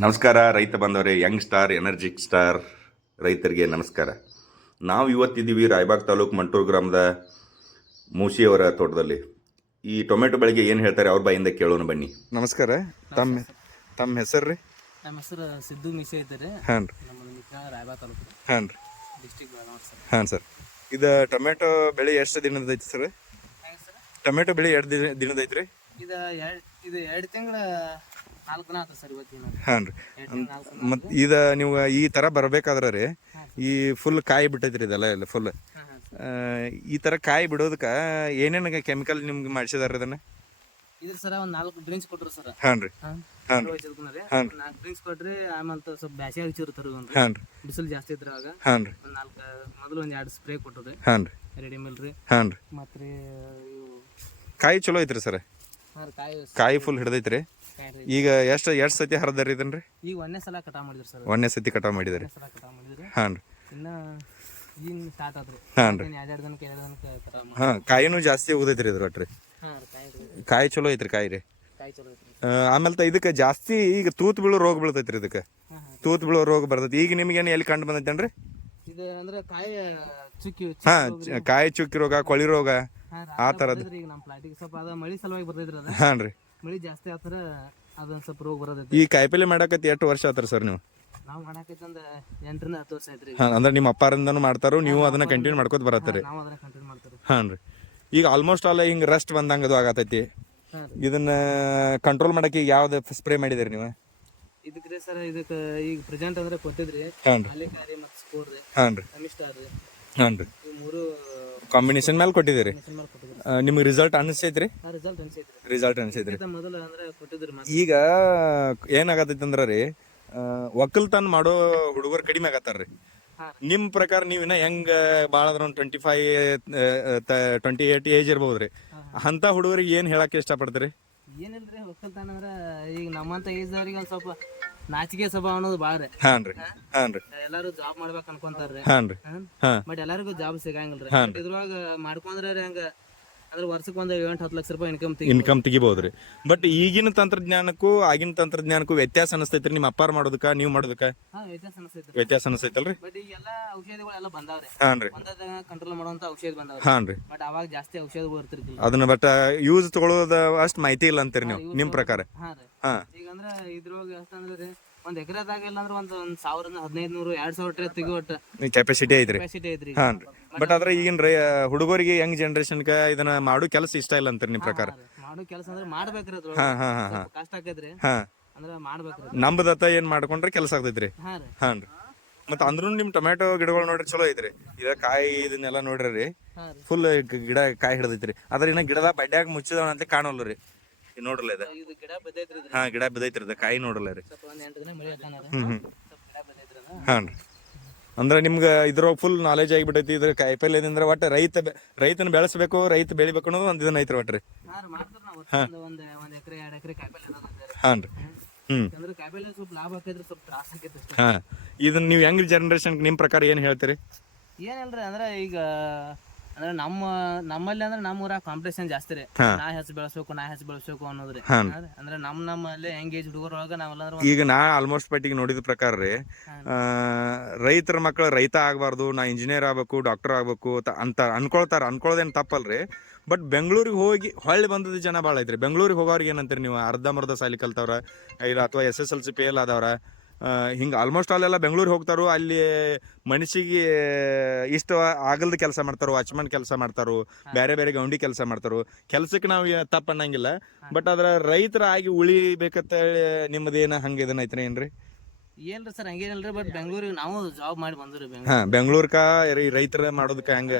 ನಮಸ್ಕಾರ ರೈತ ಬಂದವರೇ, ಯಂಗ್ ಸ್ಟಾರ್ ಎನರ್ಜಿಕ್ ಸ್ಟಾರ್ ರೈತರಿಗೆ ನಮಸ್ಕಾರ. ನಾವು ಇವತ್ತಿದ್ದೀವಿ ರಾಯಬಾಗ್ ತಾಲೂಕು ಮಂಟೂರು ಗ್ರಾಮದ ಮೂಸಿಯವರ ತೋಟದಲ್ಲಿ. ಈ ಟೊಮೆಟೊ ಬೆಳೆಗೆ ಏನು ಹೇಳ್ತಾರೆ ಅವ್ರ ಬಾಯಿಂದ ಕೇಳೋಣ ಬನ್ನಿ. ನಮಸ್ಕಾರ. ತಮ್ಮ ತಮ್ಮ ಹೆಸರು ರೀ? ನಮ್ಮ ಹೆಸರು ಸಿದ್ದು ಮಿಸೆ ಐತೆ. ಹಾಂ ರೀ. ನಮ್ಮ ರಾಯಬಾಗ್ ತಾಲೂಕು ಹಾಂ ರೀ. District Belagavi sir. ಹಾಂ ಸರ್. ಇದು ಟೊಮೆಟೊ ಬೆಳೆ ಎಷ್ಟು ದಿನದೈತಿ ಸರ್? ಟೊಮೆಟೊ ಬೆಳೆ ಎರಡು ದಿನದೈತಿ ರೀ? ಇದು 2 ತಿಂಗಳ 4 ದಿನ ಆಯ್ತು ಸರ್ ಇವತ್ತಿನ. ಹಾಂ ರೀ. ಮತ್ತು ಇದು ನೀವು ಈ ಥರ ಬರಬೇಕಾದ್ರೆ ರೀ, ಈ ಫುಲ್ ಕಾಯಿ ಬಿಟ್ಟೈತ್ರಿ ಇದೆಲ್ಲ ಎಲ್ಲ ಫುಲ್. ಈ ಥರ ಕಾಯಿ ಬಿಡೋದಕ್ಕೆ ಏನೇನು ಕೆಮಿಕಲ್ ನಿಮ್ಗೆ ಮಾಡಿಸಿದಾರೆ ಇದನ್ನು? ಇದು ಸರ ಒಂದು 4 ಡ್ರಿಂಕ್ಸ್ ಕೊಟ್ಟರು ಸರ್. ಹಾಂ ರೀ. ಹಾಂ ರೀ. 4 ಡ್ರಿಂಕ್ಸ್ ಕೊಟ್ರಿ. ಆಮೇಲೆ ಸ್ವಲ್ಪ ಬ್ಯಾಸಿಗೆ ಹಚ್ಚಿರ್ತಾರೆ. ಹಾಂ ರೀ. ಬಿಸಿಲು ಜಾಸ್ತಿ ಇದ್ರೆ ಅವಾಗ. ಹಾಂ ರೀ. ಮೊದಲು ಒಂದು 2 ಸ್ಪ್ರೇ ಕೊಟ್ಟರು. ಹಾಂ ರೀ. ರೆಡಿ ಮಿಲ್ ರೀ. ಹಾಂ ರೀ. ಮತ್ತು ರೀ ಕಾಯಿ ಚಲೋ ಐತ್ರಿ ಸರ್? ಕಾಯಿ ಫುಲ್ ಹಿಡ್ದೈತ್ರಿ. ಈಗ ಎಷ್ಟು ಸತಿ ಹರಿದಾರಿ ಇದನ್ರಿ? ಈಗ ಒಂದೇ ಸಲ ಕಟಾವ್ ಮಾಡಿದ್ರಿ ಸರ್. ಒಂದೇ ಸತಿ ಕಟಾವ್ ಮಾಡಿದಾರೆ. ಹಾಂ ರೀ. ಇನ್ನು ಈಗ ಸ್ಟಾರ್ಟ್ ಆದ್ರಿ. ಹಾಂ ರೀ. 2 ದಿನಕ್ಕೆ ಕಟಾವ್ ಮಾಡಿ. ಹಾಂ, ಕಾಯಿನೂ ಜಾಸ್ತಿ ಹೋಗೈತ್ರಿ ಇದ್ರ ಒಟ್ರಿ. ಹಾಂ, ಕಾಯಿ ಚಲೋ ಐತ್ರಿ. ಕಾಯಿ ರೀ. ಕಾಯಿ ಚಲೋ ಐತ್ರಿ. ಆಮೇಲೆ ಇದಕ್ಕೆ ಜಾಸ್ತಿ ಈಗ ತೂತ್ ಬೀಳೋ ರೋಗ ಬೀಳ್ತೈತ್ರಿ. ಇದಕ್ಕೆ ತೂತ್ ಬೀಳೋ ರೋಗ ಬರ್ತೈತಿ. ಈಗ ನಿಮ್ಗೇನು ಎಲ್ಲಿ ಕಂಡು ಬಂದೈತೇನ್ರಿ? ಇದು ಅಂದ್ರೆ ಕಾಯಿ ಚುಕ್ಕಿ. ಹಾಂ, ಕಾಯಿ ಚುಕ್ಕಿ ರೋಗ, ಕೊಳಿ ರೋಗ, ಆ ಥರದ್ದು. ಈಗ ನಮ್ಮ ಪ್ಲಾಟಿಗೆ ಸ್ವಲ್ಪ ಅದ ಮಳಿ ಸಲುವಾಗಿ ಬರ್ತೈತ್ರಿ. ಅದ ಹಾಂ ರೀ. ಮಳಿ ಜಾಸ್ತಿ ಆತರ ಅದೊಂದು ಸ್ವಲ್ಪ ರೋಗ ಬರೋದೈತಿ. ಈ ಕಾಯಿಪಲ್ಲೆ ಮಾಡಕತ್ತಿ ಎಷ್ಟು ವರ್ಷ ಆತ್ರಿ ಸರ್ ನೀವು? ನಾವು ಮಾಡಕೈತಿ ಒಂದು 8 ರಿಂದ 10 ವರ್ಷ ಐತ್ರಿ. ಹಾಂ, ಅಂದ್ರೆ ನಿಮ್ಮ ಅಪ್ಪಾರಿಂದನೂ ಮಾಡ್ತಾರೋ, ನೀವು ಅದನ್ನ ಕಂಟಿನ್ಯೂ ಮಾಡ್ಕೋತ ಬರತ್ತೀರಿ? ನಾವು ಅದನ್ನ ಕಂಟಿನ್ಯೂ ಮಾಡ್ತೀವಿ. ಹಾಂ ರೀ. ಈಗ ಆಲ್ಮೋಸ್ಟ್ ಆಲ್ ಹಿಂಗೆ ರಸ್ಟ್ ಬಂದಂಗೆ ಅದು ಆಗತೈತಿ. ಇದನ್ನ ಕಂಟ್ರೋಲ್ ಮಾಡಕ್ಕೆ ಈಗ ಯಾವ್ದು ಸ್ಪ್ರೇ ಮಾಡಿದಿರಿ ನೀವು? ಇದಕ್ಕೆ ಸರ್ ಇದಕ್ಕೆ ಈಗ ಪ್ರೆಸೆಂಟ್ ಅಂದ್ರೆ ಕೊಟ್ಟಿದ್ರಿ. ಹಾಂ ರೀ. ಅಲಿಕಾರಿ ಮತ್ತು ಸ್ಕೋರ್ ರೀ. ಹಾಂ ರೀ. ಅಮಿಸ್ಟಾರ್ ರೀ. ಹಾಂ ರೀ. ಈ 3 ಕಾಂಬಿನೇಷನ್ ಮೇಲೆ ಕೊಟ್ಟಿದ್ದೀರಿ. ಮೇಲೆ ಕೊಟ್ಟಿದ್ರಿ. ನಿಮ್ಗೆ ರಿಸಲ್ಟ್ ಅನಿಸ್ತೈತ್ರಿ? ರಿಸಲ್ಟ್ ಅನ್ಸೈತ್ರಿ. ರಿಸಲ್ಟ್ ಅನಿಸೈತ್ರಿ. ಮೊದಲು ಅಂದ್ರೆ ಕೊಟ್ಟಿದ್ರಿ. ಈಗ ಏನಾಗತೈತಿ ಅಂದ್ರೆ ರೀ, ಒಕ್ಕಲ್ತನ ಮಾಡೋ ಹುಡುಗರು ಕಡಿಮೆ ಆಗತ್ತಾರ್ರಿ. ನಿಮ್ಮ ಪ್ರಕಾರ ನೀವಿನ ಹೆಂಗ ಭಾಳ ಅಂದ್ರೆ ಒಂದು 28 ಏಜ್ ಇರ್ಬೋದ್ರಿ. ಅಂತ ಹುಡುಗರಿಗೆ ಏನು ಹೇಳಕ್ಕೆ ಇಷ್ಟಪಡ್ತೀರಿ? ಏನಿಲ್ರಿ, ಒಕ್ಕಲ್ತನ ಅಂದ್ರ ಈಗ ನಮ್ಮಂತ ಏಜ್ದವ್ರಿಗೆ ಒಂದ್ ಸ್ವಲ್ಪ ನಾಚಿಕೆ ಸ್ವಭಾವ ಅನ್ನೋದು ಭಾಳ ರೀ. ಹಾಂ ರೀ. ಹಾಂ ರೀ. ಎಲ್ಲಾರು ಜಾಬ್ ಮಾಡ್ಬೇಕು ಅನ್ಕೊಂತಾರ್ರಿ. ಹಾಂ ರೀ. ಹಾಂ. ಬಟ್ ಎಲ್ಲರಿಗೂ ಜಾಬ್ ಸಿಗಂಗಿಲ್ರಿ. ಇದ್ರೊಳಗ ಮಾಡ್ಕೊಂಡ್ರೆ ಹಂಗ ಅಂದ್ರೆ ವರ್ಷಕ್ಕೆ ಒಂದು 7-10 ಲಕ್ಷ ರೂಪಾಯಿ ಇನ್ಕಮ್ ತೆಗಿಬಹುದ್ರಿ. ಬಟ್ ಈಗಿನ ತಂತ್ರಜ್ಞಾನಕ್ಕೂ ಆಗಿನ ತಂತ್ರಜ್ಞಾನಕ್ಕೂ ವ್ಯತ್ಯಾಸ ಅನಿಸ್ತೈತ್ರಿ? ನಿಮ್ಮ ಅಪ್ಪಾರ ಮಾಡೋದಕ್ಕ ನೀವು ಮಾಡೋದಕ್ಕ ವ್ಯತ್ಯಾಸ ಅನಿಸ್ತೈತಲ್ರಿ? ಬಟ್ ಈಗ ಎಲ್ಲಾ ಔಷಧಿಗಳೆಲ್ಲ ಬಂದಾವ್ರಿ. ಹಾಂ ರೀ. ಕಂಟ್ರೋಲ್ ಮಾಡುವಂತ ಔಷಧ ಬಂದಾವ್ರಿ. ಹಾಂ ರೀ. ಬಟ್ ಅವಾಗ ಜಾಸ್ತಿ ಔಷಧಗಳು ಇರ್ತಿರ್ಕಿಲ್ಲ. ಅದನ್ನ ಬಟ್ ಯೂಸ್ ತಗೊಳ್ಳೋದ ಅಷ್ಟು ಮಾಹಿತಿ ಇಲ್ಲ ಅಂತೀರಿ ನೀವು ನಿಮ್ಮ ಪ್ರಕಾರ? ಹಾಂ ರೀ. ಹಾಂ. ಈಗ ಅಂದ್ರೆ ಇದ್ರೊಳಗೆ ಎಷ್ಟಂದ್ರೆ ರೀ, ಒಂದ್ ಎಕರೆದಾಗ ಇಲ್ಲ ಅಂದ್ರೆ ಒಂದು 1000 1500 2000 ಟ್ರೇ ತೆಗಿಯೋಟ ಕೆಪಾಸಿಟಿ ಐತ್ರಿ. ಕೆಪಾಸಿಟಿ ಐತ್ರಿ. ಹಾಂ ರೀ. ಬಟ್ ಆದ್ರೆ ಈಗಿನ ಹುಡುಗರಿಗೆ ಯಂಗ್ ಜನರೇಷನ್ಗೆ ಇದನ್ನ ಮಾಡೋ ಕೆಲಸ ಇಷ್ಟ ಇಲ್ಲ ಅಂತೀರಿ ನಿಮ್ಮ ಪ್ರಕಾರ? ಮಾಡೋ ಕೆಲಸ ಅಂದ್ರೆ ಮಾಡ್ಬೇಕ್ರಿ. ಅದ್ರ ಹಾಂ ಹಾಂ ಹಾಂ ಹಾಂ ಕಷ್ಟ ಆಕೈತ್ರಿ. ಹಾಂ. ಅಂದ್ರೆ ಮಾಡ್ಬೇಕ್ರಿ. ನಂಬದತ್ತ ಏನ್ ಮಾಡ್ಕೊಂಡ್ರೆ ಕೆಲಸ ಆಗ್ತೈತ್ರಿ. ಹಾಂ ರೀ. ಹಾಂ ರೀ. ಮತ್ತೆ ಅಂದ್ರೂ ನಿಮ್ ಟೊಮ್ಯಾಟೊ ಗಿಡಗಳು ನೋಡ್ರಿ ಚಲೋ ಐತ್ರಿ. ಇದ ಕಾಯಿ ಇದನ್ನೆಲ್ಲ ನೋಡ್ರಿ ಫುಲ್ ಗಿಡ ಕಾಯಿ ಹಿಡ್ದೈತ್ರಿ. ಅದ್ರ ಇನ್ನ ಗಿಡದ ಬಡ್ಡ್ಯಾಗ ಮುಚ್ಚಿದವ ಅಂತ ಕಾಣಲ್ಲ ರೀ. ನೋಡ್ರಲ್ಲ ಇದು. ಇದು ಗಿಡ ಬಿದ್ದೈತ್ರಿ. ಹಾಂ, ಗಿಡ ಬಿದ್ದೈತ್ರಿ. ಅದ ಕಾಯಿ ನೋಡಲ್ಲ ರೀ. ಸ್ವಲ್ಪ ಒಂದ್ 8 ದಿನ ಮಳೆ ಹಾಕನಾರ. ಸ್ವಲ್ಪ ಗಿಡ ಬಿದ್ದೈತ್ರಿ ಅದ. ಹಾಂ ರೀ. ಅಂದ್ರೆ ನಿಮ್ಗೆ ಇದ್ರೊಳಗೆ ಫುಲ್ ನಾಲೆಜ್ ಆಗಿಬಿಟ್ಟೈತಿ. ಇದ್ರ ಕಾಯಿಪಲ್ಯದಿಂದ ಒಟ್ಟು ರೈತನ ಬೆಳೆಸಬೇಕು, ರೈತ ಬೆಳಿಬೇಕು ಅನ್ನೋದು ಒಂದು ಇದನ್ನ ಐತ್ರಿ ಒಟ್ರಿ. ಹಾಂ ರೀ, ಮಾಡ್ತಾರ ನಾವು. ಒಂದ್ ಎಕರೆ 2 ಎಕರೆ ಕಾಯಿಪಲ್ಲೆ ಅದಾವ. ಹಾಂ ರೀ. ಅಂದ್ರೆ ಕಾಯಿಪಲ್ಲೆ ಸ್ವಲ್ಪ ಲಾಭ ಆಕೈತ್ರಿ, ಸ್ವಲ್ಪ ತ್ರಾಸ ಆಕೈತ್ರಿ. ಹಾಂ. ಇದನ್ನ ನೀವು ಯಂಗ್ ಜನರೇಷನ್ ನಿಮ್ಮ ಪ್ರಕಾರ ಏನು ಹೇಳ್ತೀರಿ? ಏನಿಲ್ರಿ, ಅಂದ್ರೆ ಈಗ ಅಂದ್ರೆ ನಮ್ಮಲ್ಲಿ ಅಂದ್ರೆ ನಮ್ಮ ಊರಾಗ ಕಾಂಪಿಟೇಷನ್ ಜಾಸ್ತಿ ರೀ. ನಾ ಹೆಚ್ಚು ಬೆಳೆಸ್ಬೇಕು ಅನ್ನೋದ್ರಿ. ಅಂದ್ರೆ ನಮ್ಮಲ್ಲಿ ಹೆಂಗ್ ಏಜ್ ಹುಡುಗರೊಳಗ ನಾವೆಲ್ಲ ಈಗ ನಾ ಆಲ್ಮೋಸ್ಟ್ ಪಟ್ಟಿಗೆ ನೋಡಿದ ಪ್ರಕಾರ ರೀ, ರೈತರ ಮಕ್ಕಳು ರೈತ ಆಗಬಾರ್ದು, ನಾ ಇಂಜಿನಿಯರ್ ಆಗ್ಬೇಕು, ಡಾಕ್ಟರ್ ಆಗ್ಬೇಕು ಅಂತ ಅನ್ಕೊಳ್ಳೋದೇನು ತಪ್ಪಲ್ರಿ. ಬಟ್ ಬೆಂಗಳೂರಿಗೆ ಹೋಗಿ ಹೊಳ್ಳಿ ಬಂದದ ಜನ ಭಾಳ ಐತ್ರಿ. ಬೆಂಗಳೂರಿಗೆ ಹೋಗೋರಿಗೆ ಏನಂತೀರಿ ನೀವು? ಅರ್ಧಂಬರ್ಧ ಸಾಲಿ ಕಲ್ತವ್ರ ಇಲ್ಲ ಅಥವಾ SSLC ಫೇಲ್ ಆದವ್ರ, ಹಿಂಗೆ ಆಲ್ಮೋಸ್ಟ್ ಅಲ್ಲೆಲ್ಲ ಬೆಂಗಳೂರಿಗೆ ಹೋಗ್ತಾರೋ. ಅಲ್ಲಿ ಮನುಷ್ಯಗೆ ಇಷ್ಟ ಆಗಲ್ದ ಕೆಲಸ ಮಾಡ್ತಾರೋ, ವಾಚ್ಮನ್ ಕೆಲಸ ಮಾಡ್ತಾರೋ, ಬೇರೆ ಬೇರೆ ಗೌಂಡಿ ಕೆಲಸ ಮಾಡ್ತಾರೋ. ಕೆಲ್ಸಕ್ಕೆ ನಾವು ತಪ್ಪು ಅನ್ನಂಗಿಲ್ಲ. ಬಟ್ ಅದ್ರ ರೈತರಾಗಿ ಉಳಿಬೇಕಂತ ನಿಮ್ಮದೇನು ಹಂಗೆ ಇದನ್ನ ಐತ್ರಿ ಏನ್ರಿ? ಏನ್ರಿ ಸರ್, ಹಂಗೇನಿಲ್ರಿ. ಬಟ್ ಬೆಂಗಳೂರಿಗೆ ನಾವು ಜಾಬ್ ಮಾಡಿ ಬಂದ್ರಿ. ಹಾಂ, ಬೆಂಗಳೂರ್ಕ ರೈತರ ಮಾಡೋದಕ್ಕ ಹೆಂಗ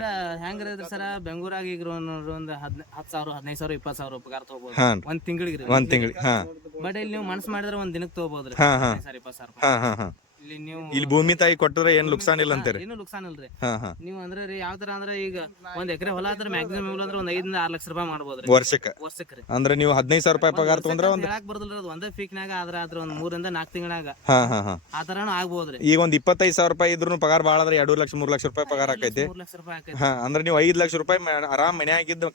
ಹೆಂಗ್ರಿ ಸರ್? ಬೆಂಗಳೂರಾಗ ಈಗ ಒಂದು 10,000 15,000 20,000 ಪಗಾರ ತಗೋಬಹುದು ಒಂದ್ ತಿಂಗಳಿಗೆ. ಹಾಂ. ಬಟ್ ಇಲ್ಲಿ ನೀವು ಮನ್ಸು ಮಾಡಿದ್ರೆ ಒಂದ್ ದಿನಕ್ಕೆ ತಗೋಬಹುದ್ರಿ. 20,000 ಹಾಂ ಹಾಂ ಹಾಂ. ಇಲ್ಲಿ ನೀವು ಇಲ್ಲಿ ಭೂಮಿ ತಾಯಿ ಕೊಟ್ಟರೆ ಏನು ನುಕ್ಸಾನ್ ಇಲ್ಲ ಅಂತೀರಿ? ಏನು ನುಕ್ಸಾನ್ ಇಲ್ರಿ. ಹಾಂ ಹಾಂ. ನೀವು ಅಂದ್ರೆ ರೀ ಯಾವ ತರ ಅಂದ್ರೆ ಈಗ ಒಂದ್ ಎಕರೆ ಹೊಲ ಆದ್ರೆ ಮ್ಯಾಕ್ಸಿಮಮ್ ಅಂದ್ರೆ ಒಂದ್ 5 ರಿಂದ 6 ಲಕ್ಷ ರೂಪಾಯಿ ಮಾಡ್ಬೋದ್ರಿ ವರ್ಷಕ್ಕೆ ರೀ. ಅಂದ್ರೆ ನೀವು 15,000 ರೂಪಾಯಿ ಪಗಾರ ತಗೊಂಡ್ರೆ ಒಂದು ಹೇಳಕ್ ಬರೋದಿಲ್ಲ. ಅದು ಒಂದೇ ಫೀಕ್ನಾಗ ಆದ್ರೆ ಒಂದ್ 3 ರಿಂದ 4 ತಿಂಗಳಾಗ ಹಾಂ ಹಾಂ ಹಾಂ ಆ ತರಾನು ಆಗ್ಬೋದ್ರಿ. ಈಗ ಒಂದು 25,000 ರೂಪಾಯಿ ಇದ್ರೂ ಪಗಾರ ಭಾಳ ಆದ್ರೆ 2 ಲಕ್ಷ 3 ಲಕ್ಷ ರೂಪಾಯಿ ಪಗಾರ ಆಕೈತಿ. 3 ಲಕ್ಷ ರೂಪಾಯಿ ಆಕೈತಿ. ಹಾಂ, ಅಂದ್ರೆ ನೀವು 5 ಲಕ್ಷ ರೂಪಾಯಿ ಆರಾಮ್ ಮನ್ಯಾಗಿದ್ದು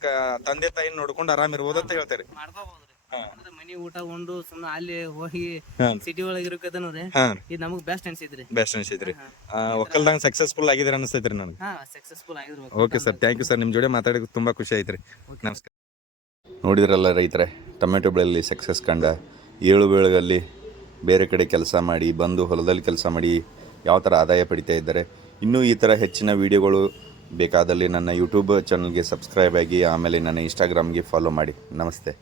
ತಂದೆ ತಾಯಿನ ನೋಡ್ಕೊಂಡು ಆರಾಮ್ ಇರ್ಬೋದು ಅಂತ ಹೇಳ್ತಾರೆ. ಮಾಡ್ಕೋಬಹುದ್ರಿ. ಅಂದ್ರೆ ಮನಿ ಊಟ ಉಂಡು ಸುಮ್ಮನೆ ಅಲ್ಲಿ ಹೋಗಿ ಹಾ. ಸಿಟಿ ಒಳಗೆ ಇರೋಕದನ್ರಿ ಹಾ ಇದು ನಮಗ್ ಬೆಸ್ಟ್ ಅನ್ಸಿದ್ರಿ. ಬೆಸ್ಟ್ ಅನ್ಸೈತ್ರಿ. ಒಕ್ಕಲ್ದಂಗೆ ಸಕ್ಸಸ್ಫುಲ್ ಆಗಿದ್ರೆ ಅನಿಸ್ತೈತ್ರಿ ನನಗೆ. ಹಾ ಸಕ್ಸಸ್ಫುಲ್ ಆಗಿರ್ಬೇಕು. Okay sir, thank you sir. ನಿಮ್ಮ ಜೋಡಿ ಮಾತಾಡೋಕೆ ತುಂಬ ಖುಷಿ ಆಯ್ತು ರೀ. ನಮಸ್ಕಾರ. ನೋಡಿದ್ರಲ್ಲ ರೈತರೆ, ಟೊಮೆಟೊ ಬೆಳೆಯಲ್ಲಿ ಸಕ್ಸಸ್ ಕಂಡ, ಏಳು ಬೆಳೆಗಳಲ್ಲಿ ಬೇರೆ ಕಡೆ ಕೆಲಸ ಮಾಡಿ ಬಂದು ಹೊಲದಲ್ಲಿ ಕೆಲಸ ಮಾಡಿ ಯಾವ ಥರ ಆದಾಯ ಪಡಿತಾ ಇದ್ದಾರೆ. ಇನ್ನೂ ಈ ಥರ ಹೆಚ್ಚಿನ ವೀಡಿಯೋಗಳು ಬೇಕಾದಲ್ಲಿ ನನ್ನ ಯೂಟ್ಯೂಬ್ ಚಾನಲ್ಗೆ ಸಬ್ಸ್ಕ್ರೈಬ್ ಆಗಿ, ಆಮೇಲೆ ನನ್ನ ಇನ್ಸ್ಟಾಗ್ರಾಮ್ಗೆ ಫಾಲೋ ಮಾಡಿ. ನಮಸ್ತೆ.